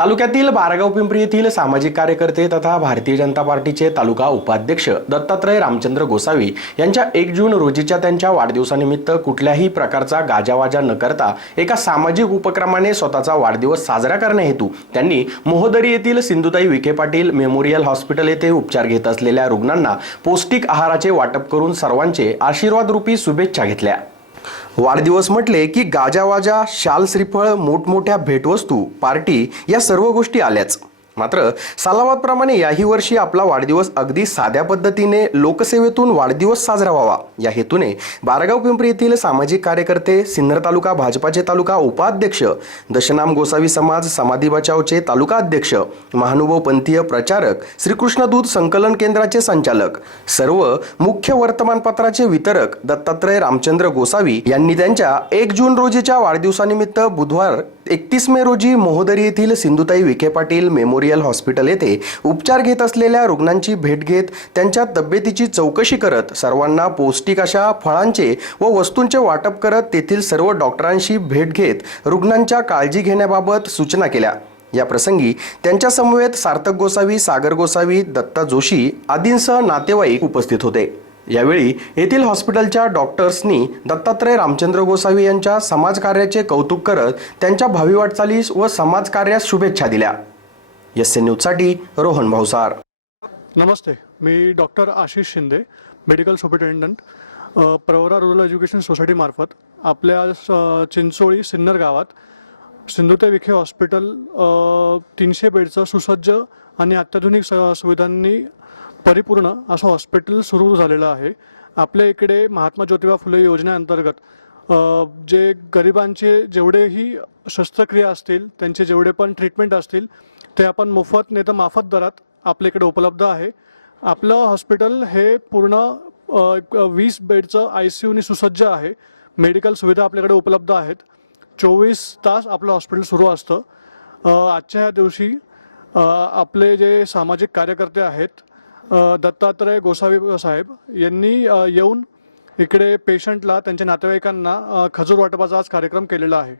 तालुक्यातील बारगाव पिंपरी येथील सामाजिक कार्यकर्ते तथा भारतीय जनता पार्टीचे तालुका उपाध्यक्ष दत्तात्रय रामचंद्र गोसावी यांच्या एक जून रोजीच्या त्यांच्या वाढदिवसानिमित्त कुठल्याही प्रकारचा गाजावाजा न करता एका सामाजिक उपक्रमाने स्वतःचा वाढदिवस साजरा करण्याहेतू त्यांनी मोहदरी येथील सिंधुताई विखे पाटील मेमोरियल हॉस्पिटल येथे उपचार घेत असलेल्या रुग्णांना पौष्टिक आहाराचे वाटप करून सर्वांचे आशीर्वादरूपी शुभेच्छा घेतल्या. वाढदिवस म्हटले की गाजावाजा शाल श्रीफळ मोठमोठ्या भेटवस्तू पार्टी या सर्व गोष्टी आल्याच. मात्र सालावादप्रमाणे याही वर्षी आपला वाढदिवस अगदी साध्या पद्धतीने लोकसेवेतून वाढदिवस साजरा व्हावा. या हेतूने बारगाव पिंपरी येथील सामाजिक कार्यकर्ते सिन्नर तालुका भाजपाचे तालुका उपाध्यक्ष दशनाम गोसावी समाज समाधी बचावचे तालुका अध्यक्ष महानुभाव पंथीय प्रचारक श्रीकृष्ण दूध संकलन केंद्राचे संचालक सर्व मुख्य वर्तमानपत्राचे वितरक दत्तात्रय रामचंद्र गोसावी यांनी त्यांच्या एक जून रोजीच्या वाढदिवसानिमित्त बुधवार एकतीस मे रोजी मोहोदरी येथील सिंधुताई विखे पाटील मेमोरियल हॉस्पिटल येथे उपचार घेत असलेल्या रुग्णांची भेट घेत त्यांच्या तब्येतीची चौकशी करत सर्वांना पौष्टिक अशा फळांचे व वस्तूंचे वाटप करत तेथील सर्व डॉक्टरांशी भेट घेत रुग्णांच्या काळजी घेण्याबाबत सूचना केल्या. या प्रसंगी त्यांच्या समवेत सार्थक गोसावी सागर गोसावी दत्ता जोशी आदींसह नातेवाईक उपस्थित होते. यावेळी येथील हॉस्पिटलच्या डॉक्टर्सनी दत्तात्रय रामचंद्र गोसावी यांच्या समाजकार्याचे कौतुक करत त्यांच्या भावी वाटचालीस व समाजकार्यास शुभेच्छा दिल्या. एस एन न्यूजसाठी रोहन भाऊसार. नमस्ते मी doctor Ashish Shinde medical superintendent Pravara rural education सोसायटीमार्फत आपल्या चिंचोळी सिन्नर गावात सिंधुते विखे हॉस्पिटल तीनशे बेडचं सुसज्ज आणि अत्याधुनिक स- सुविधांनी परिपूर्ण असं हॉस्पिटल सुरू झालेलं आहे. आपल्या इकडे महात्मा ज्योतिबा फुले योजनेअंतर्गत जे गरिबांचे जेवढेही शस्त्रक्रिया असतील त्यांचे जेवढे पण ट्रीटमेंट असतील ते आपण मोफत नाही तर माफत दरात आपल्या इकडे उपलब्ध आहे. आपलं हॉस्पिटल हे पूर्ण एक वीस बेडचं आय सी यूनी सुसज्ज आहे. मेडिकल सुविधा आपल्याकडे उपलब्ध आहेत. चोवीस तास आपलं हॉस्पिटल सुरू असतं. आजच्या ह्या दिवशी आपले जे सामाजिक कार्यकर्ते आहेत दत्तात्रय गोसावी साहेब यांनी येऊन इकडे पेशंटला त्यांच्या नातेवाईकांना खजूर वाटपाचा आज कार्यक्रम केलेला आहे.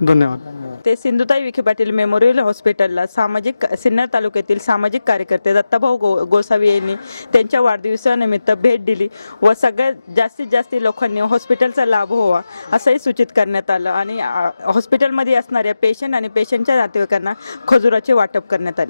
धन्यवाद. ते सिंधुताई विखे पाटील मेमोरियल हॉस्पिटलला सामाजिक सिन्नर तालुक्यातील सामाजिक कार्यकर्ते दत्ताभाऊ गो गोसावी यांनी त्यांच्या वाढदिवसानिमित्त भेट दिली व सगळ्यात जास्तीत जास्त लोकांनी हॉस्पिटलचा लाभ व्हावा असंही सूचित करण्यात आलं आणि हॉस्पिटलमध्ये असणाऱ्या पेशंट आणि पेशंटच्या नातेवाईकांना खजुराचे वाटप करण्यात आले.